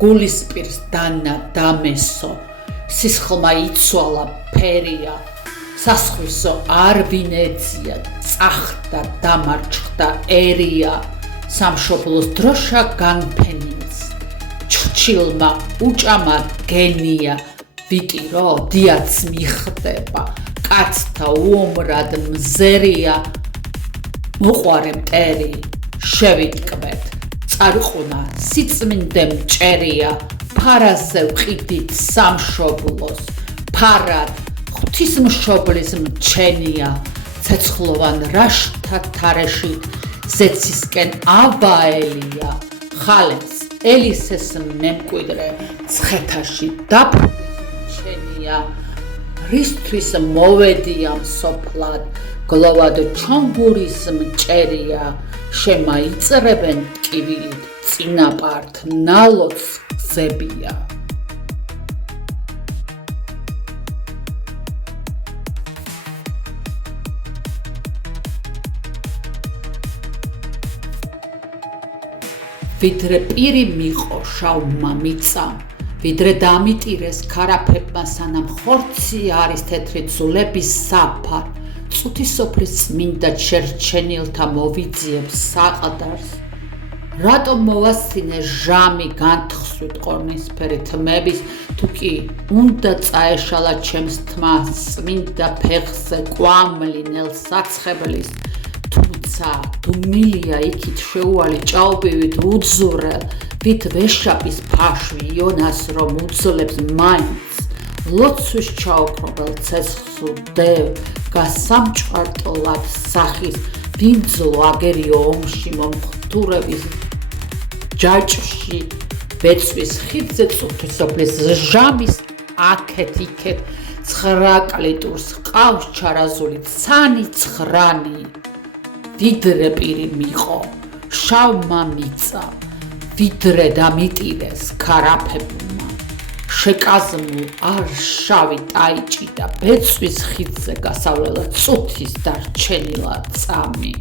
გულისპირს დანა დამესო სისხლმა იცვალა ფერია სასხვისო არ ვინეძია წახდა დამარჩხდა ერია სამშობლოს დროშა განფენილს ჩრჩილმა უჭამა გენია ვიტირო დიაც მიხდება კაცთა უომრად მზერია მოყვარე მტერი შევიტკვეთ წარყუნა სიწმინდე მჭერია ფარაზე ვყიდით სამშობლოს ფარად ღვთისმშობლის მჩენია ცეცხლოვან რაშთა თარეშით ზეცისკენ აბაელია ხალეს ელისეს მემკვიდრე ცხეთაში დაფულის მჩენია რისთვის მოვედია მსოფლად გლოვად ჩონგურის მჭერია შემაიწერებენ ტკივილით წინაპართ ნალოც გზებია ვიდრე პირი მიყო შავმა მიწამ ვიდრე დამიტირეს ქარაფებმა სანამ ხორცი არის თეთრი ცულების საფარ წუთი სოფლის წმინდა ჩერჩენილთა მოვიძიებს საყდარს რატომ მოვასცინე ჟამი განთხსვით ყორნისფერი თმების თუ კი უნდა წაეშალა ჩემს თმას წმინდა ფეხზე კვამლინელ საცხებლის თუმცა დუმილია იქით შეუვალი ჭაობივით უძურელ ვით ვეშაპის ფაშვი იონას რომ უძლებს მაინც ლოცვის ჩაოქრობელ ცეცხლს უდევ გასამჭვარტლად სახის ვიმძლო აგერიო ომში მომხტურების ჯაჭვში ვეცვის ხიდზე წუთისოფლის ჟამის აქეთ იქეთ 9 კლიტურს ყავს ჩარაზული ცანი ცხრანი ვიდრე პირი მიყო შავმა მიწა ვიდრე დამიტირეს ქარაფებმა შეკაზმულ არ შავი ტაიჭი და ბეწვის ხიდზე გასავლელად წუთის დარჩენილა წამი